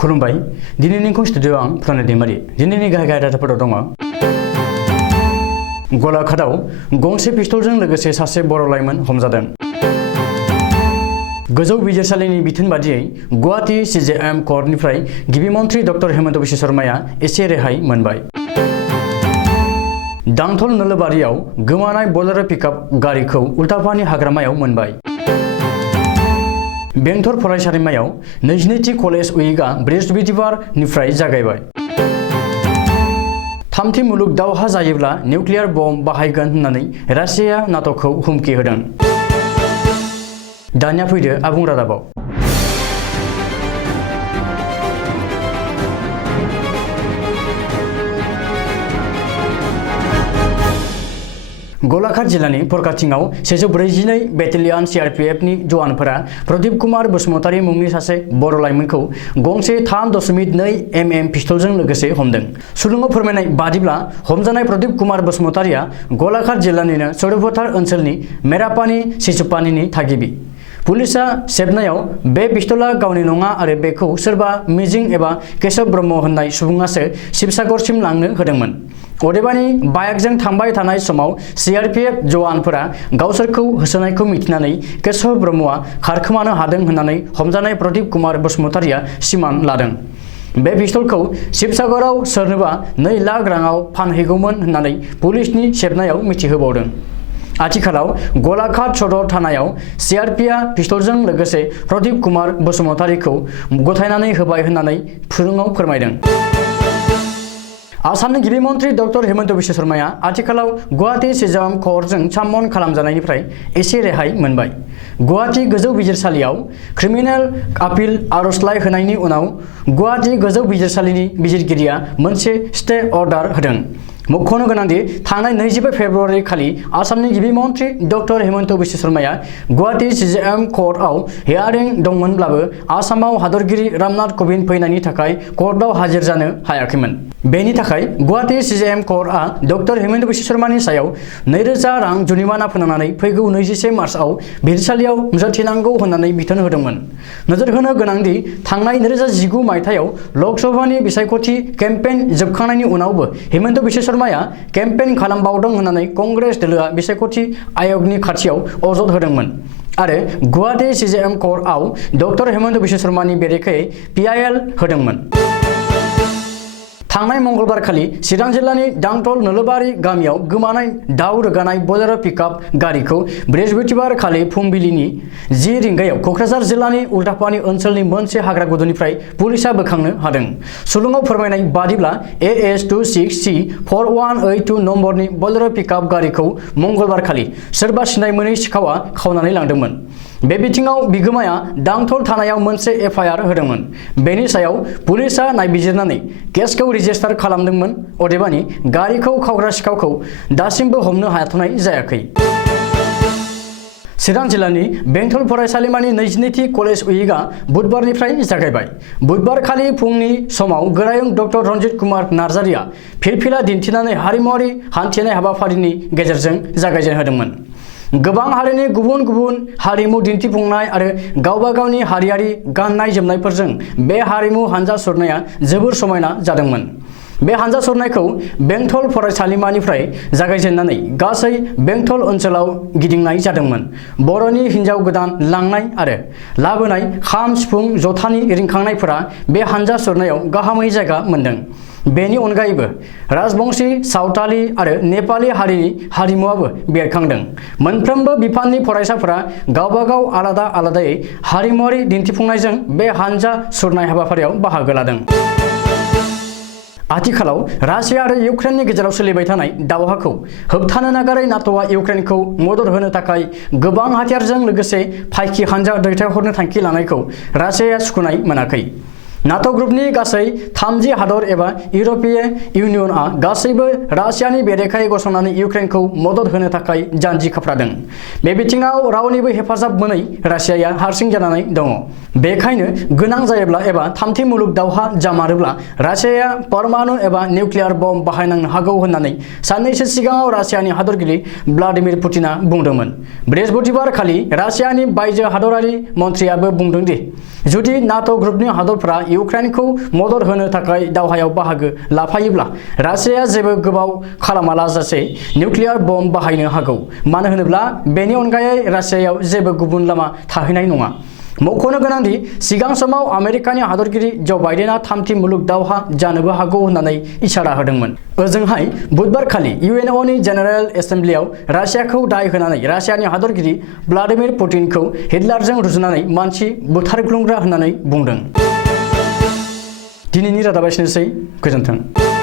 खुलुमबाय दिनैनि स्टुडिअ आं प्रनय दैमारि दिनैनि गाहाय रादाबफोराव दङ गलाघाटआव गंसे पिस्तलजों लोगोसे सासे बर' लाइमोन हमजादों। गोजौ बिजिरसालिनि बिथोन बादियै गुवाहाटी CJM कर्टनिफ्राय गिबि मन्थ्रि डक्टर हेमन्त बिश्व शर्माया एसे रेहाय मोनबाय। दांथल नोलोबारियाव गोमानाय बोलेरो पिकआप गारिखौ उल्टापानि हाग्रामायाव मोनबाय। बेंथल फरायसालिमायाव 22थि कलेज उइकआ बृहस्पतिबारनिफ्राय जागायबाय। थामथि मुलुग दावहा जायोब्ला निउक्लियार बम बाहायगोन होननानै रासियाया नाट'खौ हुमखि होदों। दानिया फैदो आबुं रादाबाव। गलाघाट जिल्लानि फरकाथिङाव 142 बेटेलियन CRPF नि जवानफोरा प्रदीप कुमार बसुमतारी मुंनि सासे बर' लाइमोनखौ गंसे 3.2 mm पिस्तलजों लोगोसे हमदों। सुलुङाव फोरमायनाय बादिब्ला हमजानाय प्रदीप कुमार बसुमतारीया गलाघाट जिल्लानिनो सदरफोथार ओनसोलनि मेरापानि सिसुपानिनि थागिबि। पुलिसा सेबनायाव बे पिस्तला गावनि नङा आरो बेखौ सोरबा मिजिं एबा केशव ब्रह्म होननाय सुबुङासो शिबसागरसिम लांनो होदोंमोन। अदेबानि बाइकजों थांबाय थानाय समाव CRPF जवानफोरा गावसोरखौ होसोनायखौ मिथिनानै केशव ब्रह्मआ खारखोमानो हादों होननानै हमजानाय प्रदीप कुमार बसुमतारीया सिमान लादों। बे पिस्तलखौ शिबसागराव सोरनोबा 2 लाख राङाव फानहैगौमोन होननानै पुलिसनि सेबनायाव मिथिहोबावदों। आथिखालाव गलाघाट सदर थानायाव CRPFआ पिस्तलजों लोगोसे प्रदीप कुमार बसुमतारीखौ गथायनानै होबाय होननानै सुलुङाव फोरमायदों। आसामनि गिबि मन्थ्रि डक्टर हेमन्त बिश्व शर्माया आथिखालाव गुवाहाटी CJM कर्टजों सामन खालामजानायनिफ्राय एसे रेहाय मोनबाय। गुवाहाटी गोजौ बिजिरसालियाव क्रिमिनेल आपिल आर'जलाइ होनायनि उनाव गुवाहाटी गोजौ बिजिरसालिनि बिजिरगिरिया मोनसे स्टे अर्डार होदों। मख'नो गोनांदि थांनाय 25 फेब्रुवारि खालि आसामनि गिबि मन्थ्रि डक्टर हेमन्त बिश्व शर्माया गुवाहाटी CJM कर्टआव हियारिं दंमोनब्लाबो आसामाव हादरगिरि रामनाथ क'विन्द फैनायनि थाखाय कर्टआव हाजिर जानो हायाखैमोन। बेनि थाखाय गुवाहाटी CJM कर्टआ डक्टर हेमन्त बिश्व शर्मानि सायाव 2000 रां जुरिमाना फोनांनानै फैगौ 21 मार्चआव बिजिरसालियाव नुजाथिनांगौ होननानै बिथोन होदोंमोन। नोजोर होनो गोनांदि थांनाय 2019 मायथाइयाव लकसभानि बिसायख'थि केम्पेइन जोबखांनायनि उनावबो हेमन्त बिश्व शर्माया केम्पेइन खालामबावदों होननानै कंग्रेस दोलोआ बिसायख'थि आय'गनि खाथियाव अजद होदोंमोन आरो गुवाहाटी CJM कर्टआव डक्टर हेमन्त बिश्व शर्मानि बेरेखायै PIL होदोंमोन। थांनाय मंगलबारखालि चिरां जिल्लानि दांथल नोलोबारि गामियाव गोमानाय दाउ रोगानाय बोलेरो पिकआप गारिखौ बृहस्पतिबार खालि फुंबिलिनि 10 रिंगायाव क'क्राझार जिल्लानि उल्टापानि ओनसोलनि मोनसे हाग्रा गुदुनिफ्राय पुलिसा बोखांनो हादों। सुलुङाव फोरमायनाय बादिब्ला AS26C4182 नम्बरनि बोलेरो पिकआप गारिखौ मंगलबार खालि सोरबा सिनाय मोनै सिखावा खावनानै लांदोंमोन। बे बिथिङाव बिगोमाया दांथल थानायाव मोनसे FIR होदोंमोन। बेनि सायाव पुलिसा नायबिजिरनानै केसखौ रेजिस्टार खालामदोंमोन। अदेबानि गारिखौ खावग्रा सिखावखौ दासिमबो हमनो हाथ'नाय जायाखै। चिरां जिल्लानि बेंथल फरायसालिमानि 22थि कलेज उइकआ बुधबारनिफ्राय जागायबाय। बुधबार खालि फुंनि समाव गोरायुं डक्टर रन्जित कुमार नार्जारिया फिरफिला दिन्थिनानै हारिमुआरि हान्थिनाय हाबाफारिनि गेजेरजों जागायजेनहोदोंमोन। गोबां हारिनि गुबुन गुबुन हारिमु दिन्थिफुंनाय आरो गावबा गावनि हारियारि गाननाय जोमनायफोरजों बे हारिमु हानजा सुरनाया जोबोर समायना जादोंमोन। बे हानजा सुरनायखौ बेंथल फरायसालिमानिफ्राय जागायजेननानै गासै बेंथल ओनसोलाव गिदिंनाय जादोंमोन। बर'नि हिन्जाव गोदान लांनाय आरो लाबोनाय खाम सिफुं जथानि रिंखांनायफोरा बे हानजा सुरनायाव गाहामै जायगा मोनदों। बेनि अनगायैबो राजबंशी सावताली आरो नेपाली हारिनि हारिमुआबो बेरखांदों। मोनफ्रोमबो बिफाननि फरायसाफोरा गावबा गाव आलादा आलादायै हारिमुआरि दिन्थिफुंनायजों बे हानजा सुरनाय हाबाफारियाव बाहागो लादों। आथिखालाव रासिया आरो इउक्रेननि गेजेराव सोलिबाय थानाय दावहाखौ होबथानो नागारै नाट'आ इउक्रेनखौ मदद होनो थाखाय गोबां हाथियारजों लोगोसे फाइकि हानजा दैथायहरनो थांखि लानायखौ रासियाया सुखुनाय मोनाखै। नाट' ग्रुपनि गासै 30 हादर एबा इउर'पीय इउनियनआ गासैबो रासियानि बेरेखायै गसंनानै इउक्रेनखौ मदद होनो थाखाय जानजि खाफ्रादों। बे बिथिङाव रावनिबो हेफाजाब मोनै रासियाया हारसिं जानानै दङ। बेखायनो गोनां जायोब्ला एबा थामथि मुलुग दावहा जामारोब्ला रासियाया परमाणु एबा निउक्लियार बम बाहायनांनो हागौ होननानै साननैसो सिगाङाव रासियानि हादरगिरि व्लादिमिर पुतिना बुंदोंमोन। बृहस्पतिबार खालि रासियानि बायजो हादरारि मन्थ्रियाबो बुंदों दि जुदि नाट' ग्रुपनि हादरफोरा इउक्रेनखौ मदद होनो थाखाय दावहायाव बाहागो लाफायोब्ला रासियाया जेबो गोबाव खालामालाजासे निउक्लियार बम्ब बाहायनो हागौ। मानो होनोब्ला बेनि अनगायै रासियायाव जेबो गुबुन लामा थाहैनाय नङा। मख'नो गोनांदि सिगां समाव आमेरिकानि हादरगिरि ज' बाइडेना थामथि मुलुग दावहा जानोबो हागौ होननानै इसारा होदोंमोन। ओजोंहाय बुधबारखालि UNOनि जेनेरेल एसेम्ब्लियाव रासियाखौ दाय होनानै रासियानि हादरगिरि व्लादिमिर पुतिनखौ हिटलारजों रुजुनानै मानसि बुथारग्लुंग्रा होननानै बुंदों। दिनैनि रादाबा एसेनोसै। गोजोन्थों।